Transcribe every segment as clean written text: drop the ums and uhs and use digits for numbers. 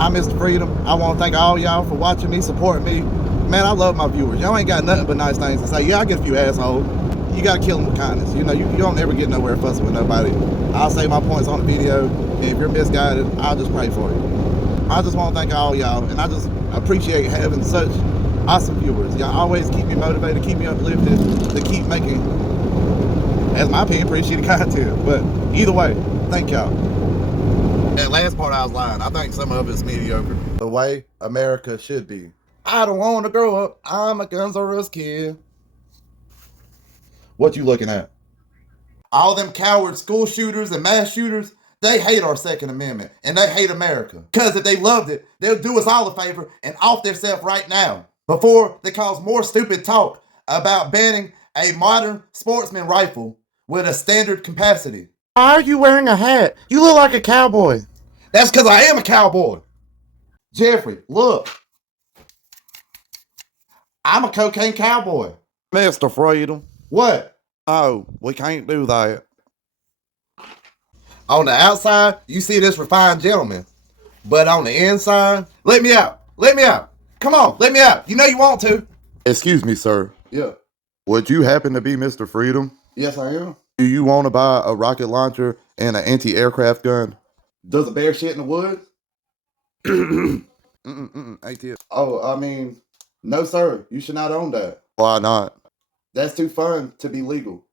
I'm Mr. Freedom. I want to thank all y'all for watching me, supporting me. Man, I love my viewers. Y'all ain't got nothing but nice things to say. Yeah, I get a few assholes. You got to kill them with kindness. You know, you don't ever get nowhere fussing with nobody. I'll say my points on the video, and if you're misguided, I'll just pray for you. I just want to thank all y'all, and I just appreciate having such awesome viewers. Y'all always keep me motivated, keep me uplifted, to keep making, as my opinion, pretty shitty content. But either way, thank y'all. That last part I was lying. I think some of it's mediocre. The way America should be. I don't want to grow up. I'm a Guns N' Roses kid. What you looking at? All them coward school shooters and mass shooters, they hate our Second Amendment, and they hate America. Because if they loved it, they'll do us all a favor and off themselves right now, before they cause more stupid talk about banning a modern sportsman rifle with a standard capacity. Why are you wearing a hat? You look like a cowboy. That's because I am a cowboy. Jeffrey, look. I'm a cocaine cowboy. Mr. Freedom. What? Oh, we can't do that. On the outside, you see this refined gentleman. But on the inside, let me out. Let me out. Come on, let me out. You know you want to. Excuse me, sir. Yeah. Would you happen to be Mr. Freedom? Yes, I am. Do you want to buy a rocket launcher and an anti-aircraft gun? Does a bear shit in the woods? ATF. Oh, I mean, no, sir. You should not own that. Why not? That's too fun to be legal.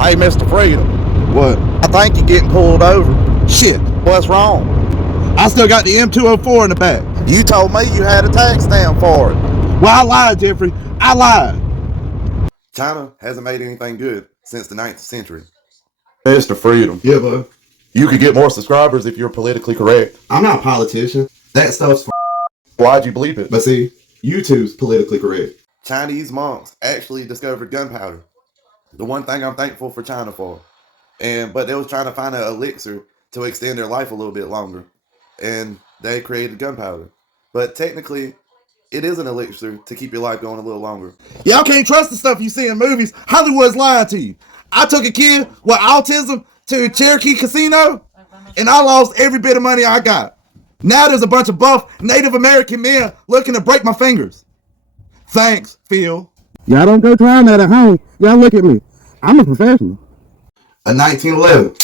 Hey, Mr. Freedom. What? I think you're getting pulled over. Shit, what's wrong? I still got the M204 in the back. You told me you had a tax stamp for it. Well, I lied, Jeffrey. I lied. China hasn't made anything good since the 9th century. Mr. Freedom. Yeah, bud. You could get more subscribers if you're politically correct. I'm not a politician. That stuff's for. Why'd you bleep it? But see, YouTube's politically correct. Chinese monks actually discovered gunpowder. The one thing I'm thankful for China for. But they was trying to find an elixir to extend their life a little bit longer. And they created gunpowder. But technically, it is an elixir to keep your life going a little longer. Y'all can't trust the stuff you see in movies. Hollywood's lying to you. I took a kid with autism to Cherokee Casino, and I lost every bit of money I got. Now there's a bunch of buff Native American men looking to break my fingers. Thanks, Phil. Y'all don't go trying that at home. Y'all look at me. I'm a professional. A 1911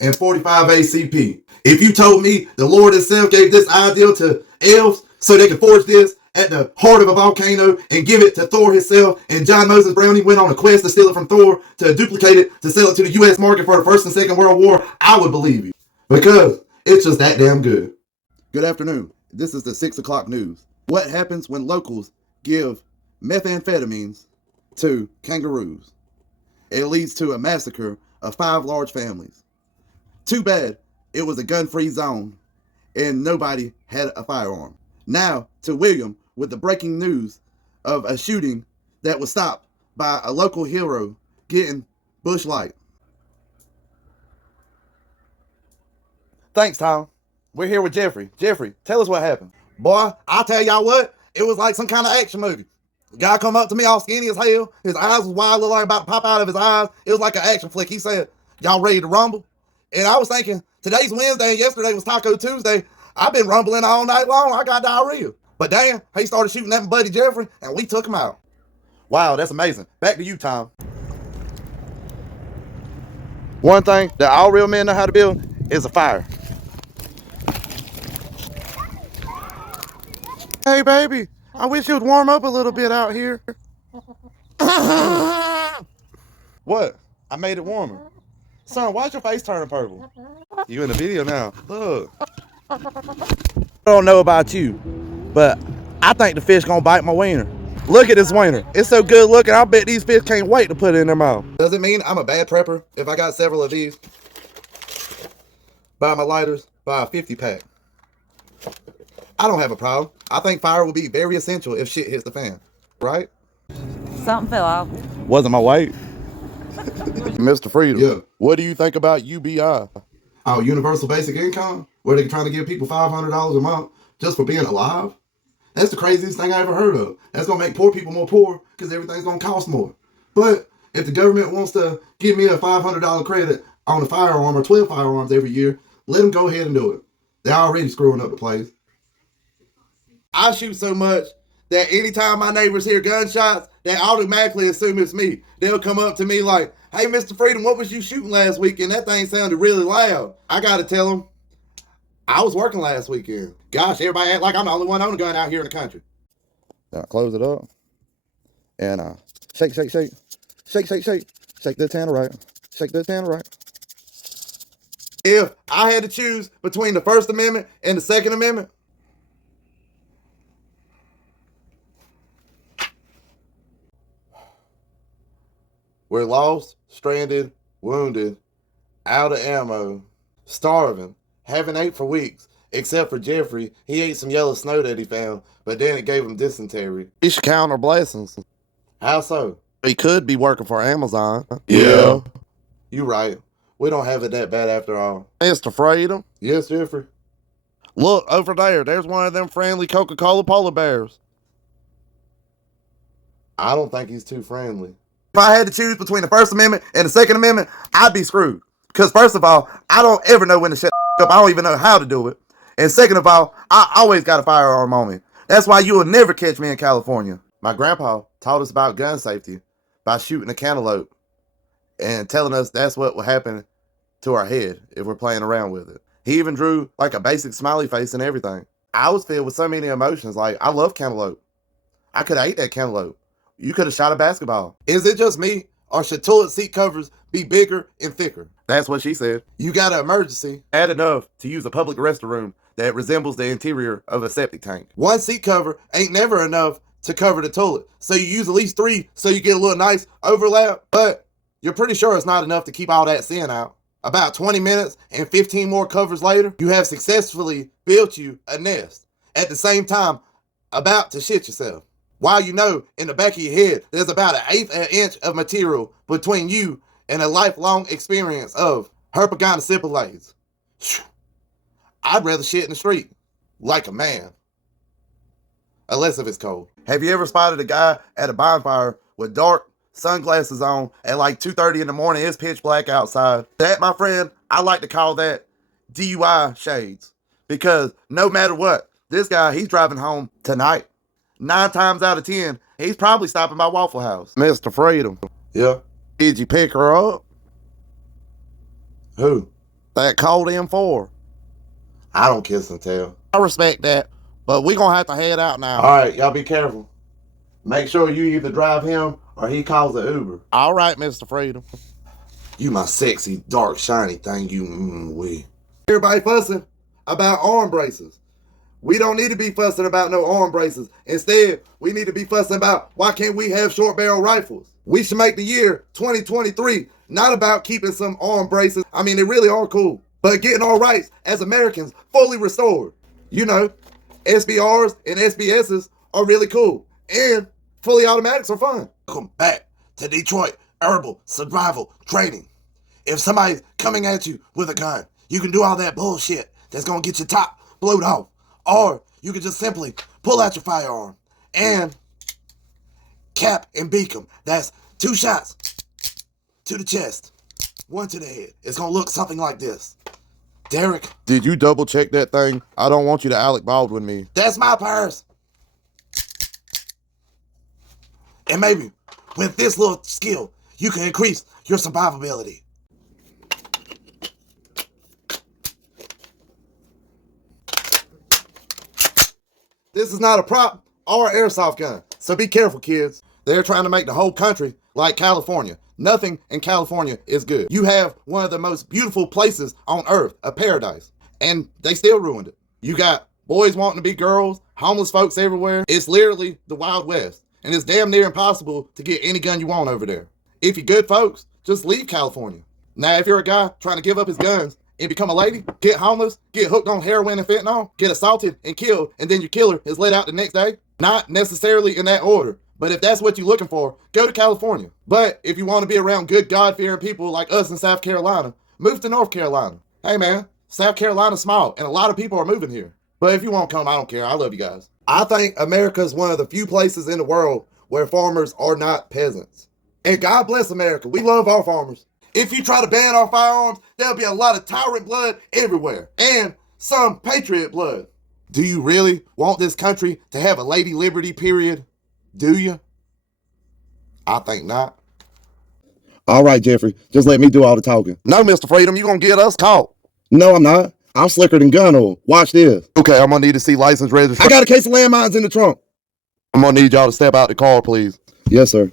and 45 ACP. If you told me the Lord himself gave this ideal to elves so they could forge this at the heart of a volcano and give it to Thor himself, and John Moses Browning went on a quest to steal it from Thor, to duplicate it, to sell it to the U.S. market for the First and Second World War, I would believe you. Because it's just that damn good. Good afternoon. This is the 6 o'clock news. What happens when locals give methamphetamines to kangaroos? It leads to a massacre of 5 large families. Too bad it was a gun-free zone and nobody had a firearm. Now to William with the breaking news of a shooting that was stopped by a local hero getting Bush Light. Thanks, Tom. We're here with Jeffrey. Jeffrey, tell us what happened. Boy, I'll tell y'all what, it was like some kind of action movie. The guy come up to me all skinny as hell. His eyes was wide, looked like about to pop out of his eyes. It was like an action flick. He said, y'all ready to rumble? And I was thinking, today's Wednesday and yesterday was Taco Tuesday. I've been rumbling all night long. I got diarrhea. But damn, he started shooting at my buddy Jeffrey, and we took him out. Wow, that's amazing. Back to you, Tom. One thing that all real men know how to build is a fire. Hey, baby, I wish you'd warm up a little bit out here. What? I made it warmer. Son, why's your face turning purple? You in the video now. Look. I don't know about you, but I think the fish gonna bite my wiener. Look at this wiener. It's so good looking, I bet these fish can't wait to put it in their mouth. Does it mean I'm a bad prepper if I got several of these? Buy my lighters, buy a 50 pack. I don't have a problem. I think fire will be very essential if shit hits the fan, right? Something fell off. Wasn't my weight. Mr. Freedom, yeah. What do you think about UBI? Oh, Universal Basic Income? Where they're trying to give people $500 a month just for being alive? That's the craziest thing I ever heard of. That's going to make poor people more poor because everything's going to cost more. But if the government wants to give me a $500 credit on a firearm or 12 firearms every year, let them go ahead and do it. They're already screwing up the place. I shoot so much that anytime my neighbors hear gunshots, they automatically assume it's me. They'll come up to me like, hey, Mr. Freedom, what was you shooting last weekend? That thing sounded really loud. I gotta tell them, I was working last weekend. Gosh, everybody act like I'm the only one owning a gun out here in the country. Then I close it up and shake, shake, shake, shake, shake, shake, shake this hand right, shake this hand right. If I had to choose between the First Amendment and the Second Amendment, we're lost, stranded, wounded, out of ammo, starving, haven't ate for weeks, except for Jeffrey. He ate some yellow snow that he found, but then it gave him dysentery. We should count our blessings. How so? He could be working for Amazon. Yeah. You right. We don't have it that bad after all. Mr. Freedom? Yes, Jeffrey? Look, over there. There's one of them friendly Coca-Cola polar bears. I don't think he's too friendly. If I had to choose between the First Amendment and the Second Amendment, I'd be screwed. Because first of all, I don't ever know when to shut up. I don't even know how to do it. And second of all, I always got a firearm on me. That's why you will never catch me in California. My grandpa taught us about gun safety by shooting a cantaloupe and telling us that's what will happen to our head if we're playing around with it. He even drew like a basic smiley face and everything. I was filled with so many emotions. Like, I love cantaloupe. I could have ate that cantaloupe. You could have shot a basketball. Is it just me, or should toilet seat covers be bigger and thicker? That's what she said. You got an emergency. Add enough to use a public restroom that resembles the interior of a septic tank. One seat cover ain't never enough to cover the toilet, so you use at least 3 so you get a little nice overlap, but you're pretty sure it's not enough to keep all that sin out. About 20 minutes and 15 more covers later, you have successfully built you a nest. At the same time, about to shit yourself. While you know in the back of your head, there's about 1/8 inch of material between you and a lifelong experience of herpetogonosyphilis. I'd rather shit in the street, like a man. Unless if it's cold. Have you ever spotted a guy at a bonfire with dark sunglasses on at like 2:30 in the morning? It's pitch black outside. That, my friend, I like to call that DUI shades. Because no matter what, this guy, he's driving home tonight. 9 times out of 10, he's probably stopping by Waffle House. Mr. Freedom. Yeah? Did you pick her up? Who? That cold M4. I don't kiss and tell. I respect that, but we gonna have to head out now. All right, y'all be careful. Make sure you either drive him or he calls the Uber. All right, Mr. Freedom. You my sexy, dark, shiny thing, you we. Everybody fussing about arm braces. We don't need to be fussing about no arm braces. Instead, we need to be fussing about why can't we have short barrel rifles? We should make the year 2023 not about keeping some arm braces. I mean, they really are cool. But getting our rights as Americans fully restored. You know, SBRs and SBSs are really cool. And fully automatics are fun. Welcome back to Detroit Herbal Survival Training. If somebody's coming at you with a gun, you can do all that bullshit that's gonna get your top blowed off. Or you can just simply pull out your firearm and cap and beak them. That's 2 shots to the chest, 1 to the head. It's gonna look something like this. Derek. Did you double check that thing? I don't want you to Alec Baldwin me. That's my purse. And maybe with this little skill, you can increase your survivability. This is not a prop or an airsoft gun, so be careful, kids. They're trying to make the whole country like California. Nothing in California is good. You have one of the most beautiful places on earth, a paradise, and they still ruined it. You got boys wanting to be girls, homeless folks everywhere. It's literally the Wild West, and it's damn near impossible to get any gun you want over there. If you're good folks, just leave California. Now, if you're a guy trying to give up his guns and become a lady, get homeless, get hooked on heroin and fentanyl, get assaulted and killed, and then your killer is let out the next day, not necessarily in that order. But if that's what you're looking for, go to California. But if you want to be around good God-fearing people like us in South Carolina, move to North Carolina. Hey man, South Carolina's small and a lot of people are moving here. But if you won't come, I don't care. I love you guys. I think America is one of the few places in the world where farmers are not peasants. And God bless America. We love our farmers. If you try to ban our firearms, there'll be a lot of tyrant blood everywhere. And some patriot blood. Do you really want this country to have a Lady Liberty period? Do you? I think not. All right, Jeffrey, just let me do all the talking. No, Mr. Freedom, you're going to get us caught. No, I'm not. I'm slicker than gun oil. Watch this. Okay, I'm going to need to see license registration. I got a case of landmines in the trunk. I'm going to need y'all to step out the car, please. Yes, sir.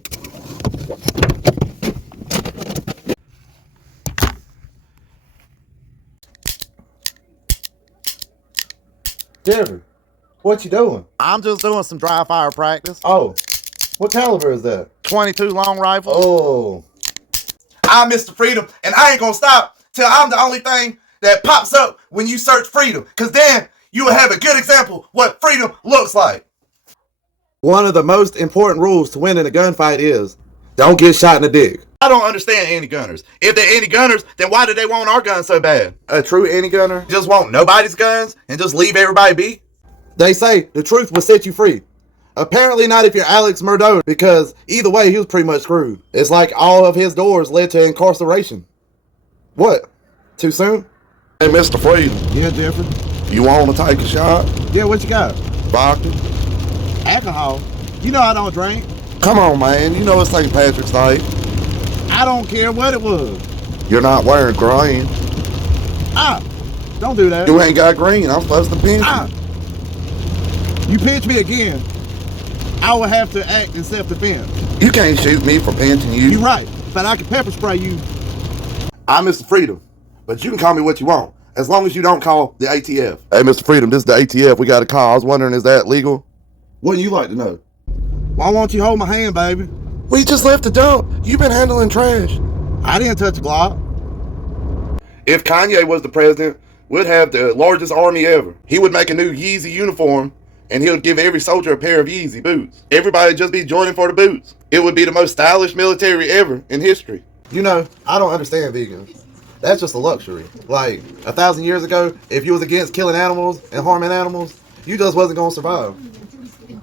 Jeffrey, what you doing? I'm just doing some dry fire practice. Oh, what caliber is that? 22 long rifle. Oh. I'm Mr. Freedom, and I ain't gonna stop till I'm the only thing that pops up when you search freedom, because then you will have a good example what freedom looks like. One of the most important rules to winning a gunfight is don't get shot in the dick. I don't understand anti-gunners. If they're anti-gunners, then why do they want our guns so bad? A true anti-gunner just want nobody's guns and just leave everybody be? They say the truth will set you free. Apparently not if you're Alex Murdo, because either way, he was pretty much screwed. It's like all of his doors led to incarceration. What? Too soon? Hey, Mr. Freedom. Yeah, Jeffrey? You want to take a shot? Yeah, what you got? Vodka. Alcohol? You know I don't drink. Come on, man. You know it's St. Patrick's Day. I don't care what it was. You're not wearing green. Don't do that. You ain't got green. I'm supposed to pinch you. You pinch me again, I will have to act in self-defense. You can't shoot me for pinching you. You're right, but I can pepper spray you. I'm Mr. Freedom, but you can call me what you want, as long as you don't call the ATF. Hey, Mr. Freedom, this is the ATF. We got a call. I was wondering, is that legal? Wouldn't you like to know? Why won't you hold my hand, baby? We just left the dump. You've been handling trash. I didn't touch a Glock. If Kanye was the president, we'd have the largest army ever. He would make a new Yeezy uniform, and he would give every soldier a pair of Yeezy boots. Everybody would just be joining for the boots. It would be the most stylish military ever in history. You know, I don't understand vegans. That's just a luxury. Like, 1,000 years ago, if you was against killing animals and harming animals, you just wasn't gonna survive.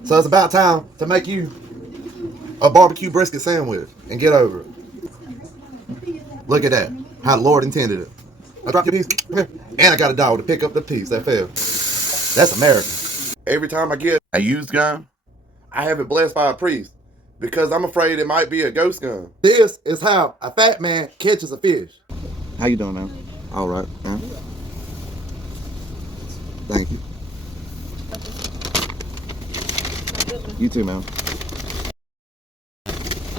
So it's about time to make you a barbecue brisket sandwich and get over it. Look at that. How the Lord intended it. I dropped your piece. And I got a dog to pick up the piece that fell. That's America. Every time I get a used gun, I have it blessed by a priest because I'm afraid it might be a ghost gun. This is how a fat man catches a fish. How you doing, man? All right, man. Thank you. You too, man.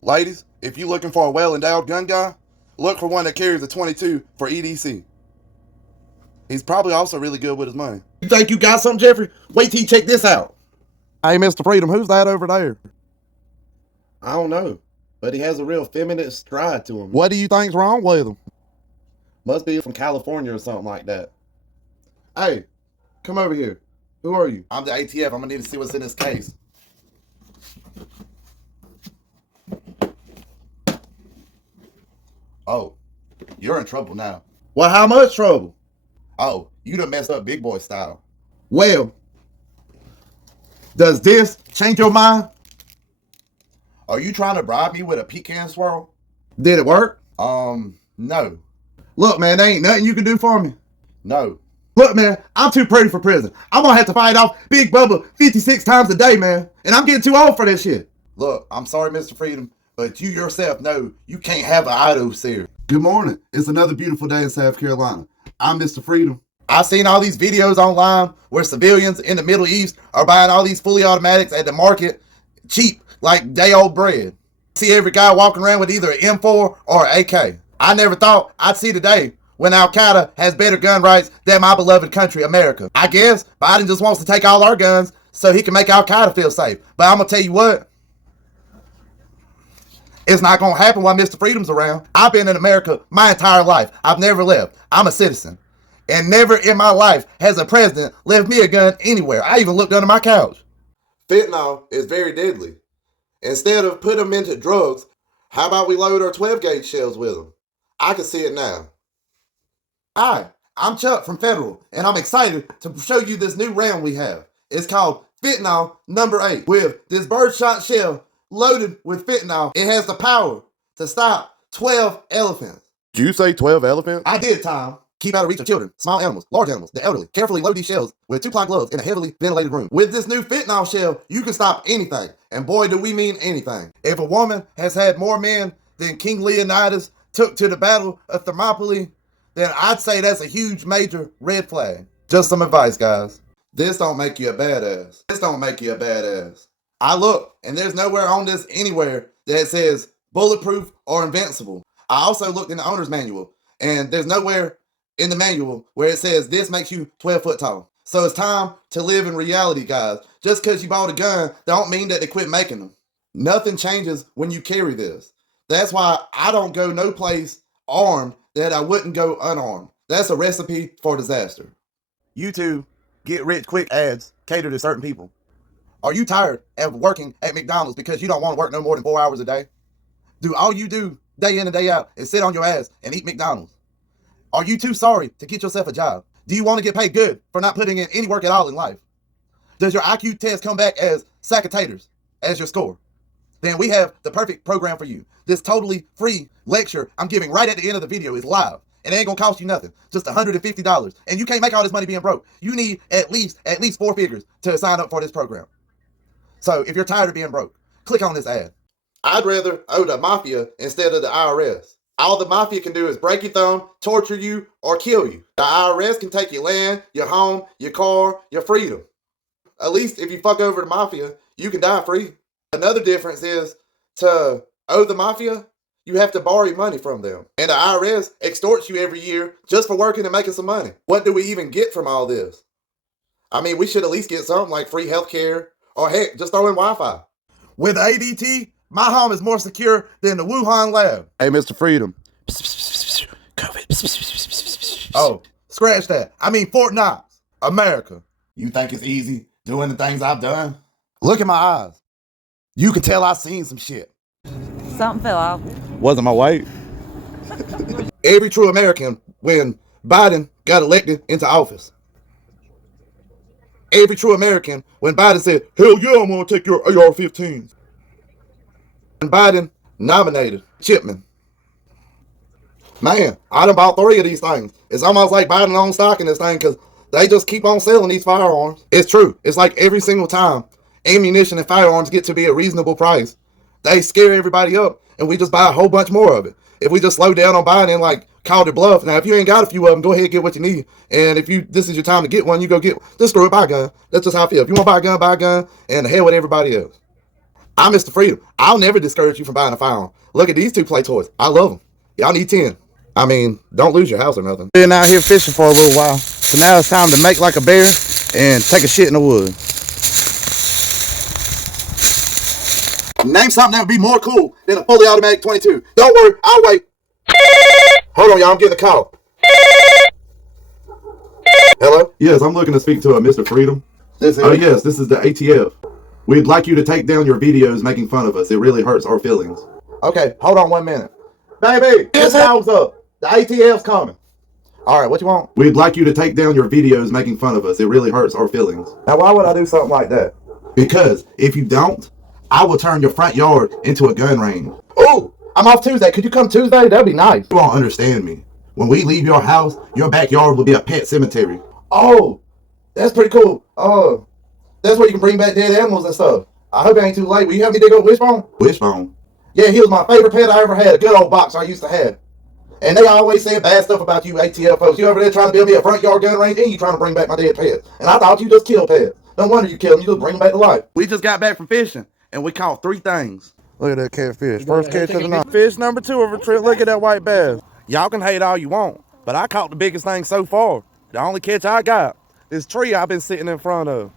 Ladies, if you're looking for a well-endowed gun guy, look for one that carries a 22 for EDC. He's probably also really good with his money. You think you got something, Jeffrey? Wait till you check this out. Hey, Mr. Freedom, who's that over there? I don't know, but he has a real feminine stride to him. What do you think's wrong with him? Must be from California or something like that. Hey, come over here. Who are you? I'm the ATF. I'm gonna need to see what's in this case. Oh, you're in trouble now. Well, how much trouble? Oh, you done messed up big boy style. Well, does this change your mind? Are you trying to bribe me with a pecan swirl? Did it work? No. Look, man, there ain't nothing you can do for me. No. Look, man, I'm too pretty for prison. I'm gonna have to fight off Big Bubba 56 times a day, man. And I'm getting too old for that shit. Look, I'm sorry, Mr. Freedom, but you yourself know you can't have an auto series. Good morning. It's another beautiful day in South Carolina. I'm Mr. Freedom. I've seen all these videos online where civilians in the Middle East are buying all these fully automatics at the market cheap, like day old bread. See every guy walking around with either an M4 or an AK. I never thought I'd see the day when Al-Qaeda has better gun rights than my beloved country, America. I guess Biden just wants to take all our guns so he can make Al-Qaeda feel safe. But I'm going to tell you what, it's not going to happen while Mr. Freedom's around. I've been in America my entire life. I've never left. I'm a citizen. And never in my life has a president left me a gun anywhere. I even looked under my couch. Fentanyl is very deadly. Instead of putting them into drugs, how about we load our 12-gauge shells with them? I can see it now. Hi, I'm Chuck from Federal, and I'm excited to show you this new round we have. It's called Fentanyl number 8. With this birdshot shell loaded with fentanyl, it has the power to stop 12 elephants. Did you say 12 elephants? I did, Tom. Keep out of reach of children, small animals, large animals, the elderly. Carefully load these shells with 2-ply gloves in a heavily ventilated room. With this new fentanyl shell, you can stop anything. And boy, do we mean anything. If a woman has had more men than King Leonidas took to the Battle of Thermopylae, then I'd say that's a huge major red flag. Just some advice, guys. This don't make you a badass. This don't make you a badass. I look, and there's nowhere on this anywhere that says bulletproof or invincible. I also looked in the owner's manual, and there's nowhere in the manual where it says this makes you 12 foot tall. So it's time to live in reality, guys. Just because you bought a gun, don't mean that they quit making them. Nothing changes when you carry this. That's why I don't go no place armed that I wouldn't go unarmed. That's a recipe for disaster. YouTube get rich quick ads cater to certain people. Are you tired of working at McDonald's because you don't want to work no more than 4 hours a day? Do all you do day in and day out is sit on your ass and eat McDonald's? Are you too sorry to get yourself a job? Do you want to get paid good for not putting in any work at all in life? Does your IQ test come back as sack of taters as your score? Then we have the perfect program for you. This totally free lecture I'm giving right at the end of the video is live. And it ain't gonna cost you nothing, just $150. And you can't make all this money being broke. You need at least 4 figures to sign up for this program. So if you're tired of being broke, click on this ad. I'd rather owe the mafia instead of the IRS. All the mafia can do is break your thumb, torture you, or kill you. The IRS can take your land, your home, your car, your freedom. At least if you fuck over the mafia, you can die free. Another difference is to owe the mafia, you have to borrow your money from them. And the IRS extorts you every year just for working and making some money. What do we even get from all this? I mean, we should at least get something like free healthcare, or heck, just throw in Wi-Fi. With ADT, my home is more secure than the Wuhan lab. Hey, Mr. Freedom. COVID. Oh, scratch that. I mean Fort Knox, America. You think it's easy doing the things I've done? Look in my eyes. You can tell I've seen some shit. Something fell off. Wasn't my weight. Every true American, when Biden got elected into office. Every true American, when Biden said, hell yeah, I'm gonna take your AR-15s. When Biden nominated Chipman. Man, I done bought 3 of these things. It's almost like Biden on stock in this thing because they just keep on selling these firearms. It's true. It's like every single time ammunition and firearms get to be a reasonable price, they scare everybody up and we just buy a whole bunch more of it. If we just slow down on buying and like call it bluff. Now, if you ain't got a few of them, go ahead and get what you need. And if this is your time to get one, you go get one. Just screw it, buy a gun. That's just how I feel. If you want to buy a gun, and the hell with everybody else. I'm Mr. Freedom. I'll never discourage you from buying a firearm. Look at these 2 play toys. I love them. Y'all need 10. I mean, don't lose your house or nothing. Been out here fishing for a little while. So now it's time to make like a bear and take a shit in the woods. Name something that would be more cool than a fully automatic 22. Don't worry, I'll wait. Hold on, y'all, I'm getting a call. Hello? Yes, I'm looking to speak to a Mr. Freedom. Oh, yes, this is the ATF. We'd like you to take down your videos making fun of us. It really hurts our feelings. Okay, hold on 1 minute. Baby, this house up. The ATF's coming. All right, what you want? We'd like you to take down your videos making fun of us. It really hurts our feelings. Now, why would I do something like that? Because if you don't, I will turn your front yard into a gun range. Oh, I'm off Tuesday. Could you come Tuesday? That'd be nice. You won't understand me. When we leave your house, your backyard will be a pet cemetery. Oh, that's pretty cool. That's where you can bring back dead animals and stuff. I hope it ain't too late. Will you help me dig up Wishbone? Wishbone? Yeah, he was my favorite pet I ever had. A good old box I used to have. And they always said bad stuff about you ATF folks. You over there trying to build me a front yard gun range and you trying to bring back my dead pets. And I thought you just killed pets. No wonder you killed them. You just bring them back to life. We just got back from fishing and we caught 3 things. Look at that catfish. First catch of the night. Fish number 2 of a trip. Look at that white bass. Y'all can hate all you want, but I caught the biggest thing so far. The only catch I got, this tree I've been sitting in front of.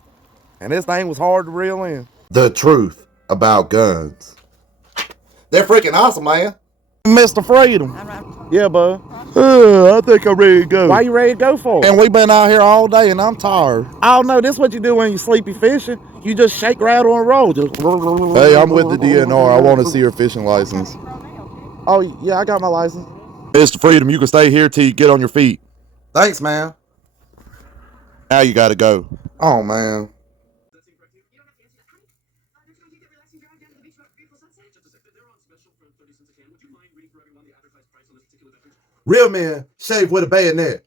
And this thing was hard to reel in. The truth about guns. They're freaking awesome, man. Mr. Freedom. Yeah, bud. I think I'm ready to go. Why you ready to go for? And we've been out here all day and I'm tired. Oh no, this is what you do when you sleepy fishing. You just shake, rattle, and roll. Just... Hey, I'm with the DNR. I want to see your fishing license. Oh, yeah, I got my license. Mr. Freedom, you can stay here till you get on your feet. Thanks, man. Now you gotta go. Oh, man. Real men shave with a bayonet.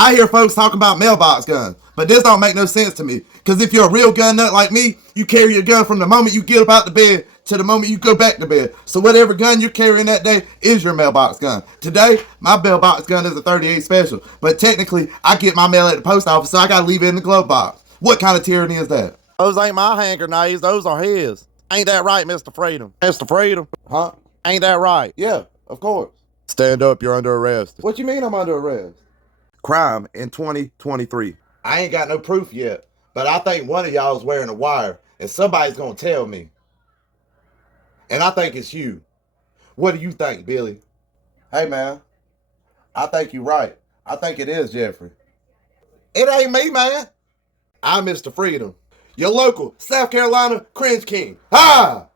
I hear folks talking about mailbox guns, but this don't make no sense to me. Because if you're a real gun nut like me, you carry your gun from the moment you get up out the bed to the moment you go back to bed. So whatever gun you're carrying that day is your mailbox gun. Today, my mailbox gun is a 38 special, but technically, I get my mail at the post office, so I gotta leave it in the glove box. What kind of tyranny is that? Those ain't my hand grenades, those are his. Ain't that right, Mr. Freedom? Mr. Freedom? Huh? Ain't that right? Yeah, of course. Stand up, you're under arrest. What you mean I'm under arrest? Crime in 2023. I ain't got no proof yet, but I think one of y'all is wearing a wire, and somebody's gonna tell me. And I think it's you. What do you think, Billy? Hey, man, I think you're right. I think it is Jeffrey. It ain't me, man. I'm Mr. Freedom, your local South Carolina cringe king. Ha!